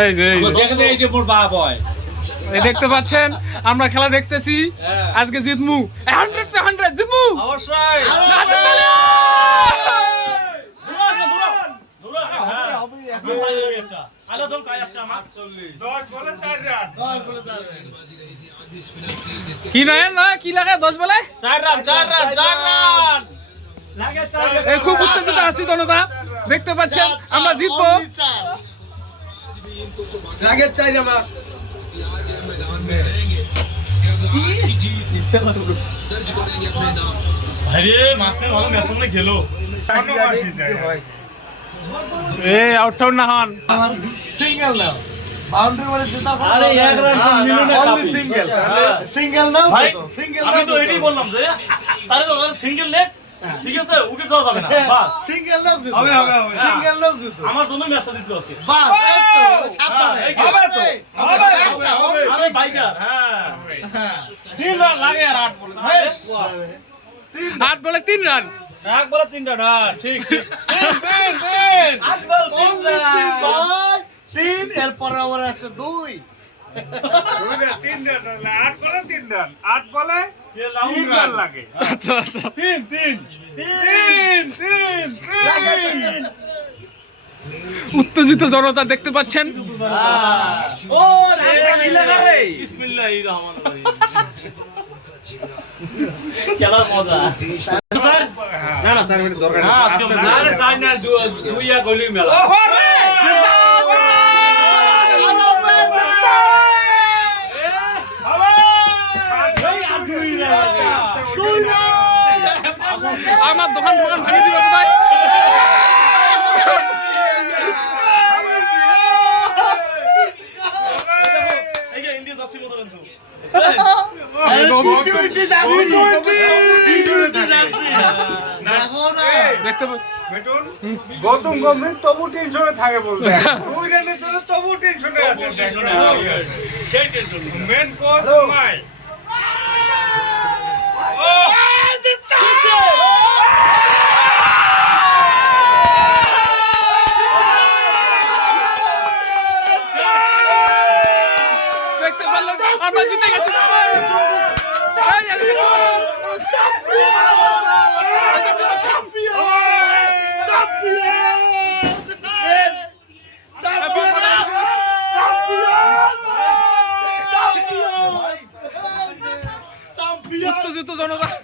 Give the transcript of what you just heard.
এই যে দেখতে পাচ্ছেন আমরা খেলা দেখতেছি আজকে জিতমু 100 জিতমু অবশ্যই কি রান না কি লাগে 10 বলে 4 রান লাগে 4 রান এই খুব উত্তেজিত আছি জনতা দেখতে পাচ্ছেন আমরা জিতবো লাগে 4 আমার ভাইরে মাসে ভালো ম্যাচ তোমরা খেলো এই আউট না হন সিঙ্গেল নাও বাউন্ডারি মানে জেতা আরে এক রান মিলু না অনলি সিঙ্গেল সিঙ্গেল নাও ভাই সিঙ্গেল আমি তো এটাই বললাম যে চারে তো সিঙ্গেল নেট ঠিক আছে উইকেট যাওয়া যাবে না বাস সিঙ্গেল নাও জুতো হবে সিঙ্গেল নাও জুতো আমার জন্য ম্যাচটা জিতলো আজকে বাস সাবধানে হবে তো হবে আরে ভাইজান হ্যাঁ 3 রান লাগে আর 8 বলে 8 বলে 3 রান 1 বলে 3 রান ঠিক 3 8 বল 3 রান 3 এরপর আবার আসে 2 আচ্ছা আচ্ছা 3 উত্তেজিত জনতা দেখতে পাচ্ছেন ও রে বিসমিল্লাহির রহমানির রহিম খেলার মজা স্যার না 4 মিনিট দরকার না আজকে আরে সাইড না দুইয়া গলি মেলা আমার দোকান ভাঙে দিবে কোথায় এই যে ইন্ডিয়া যাচ্ছে মত কিন্তু দেখতে গৌতম গম্ভীর তবু টেনশনে থাকে বলতে 2 রানের জন্য তবু টেনশনে আছে সেই টেনশন মেন কোচ মাই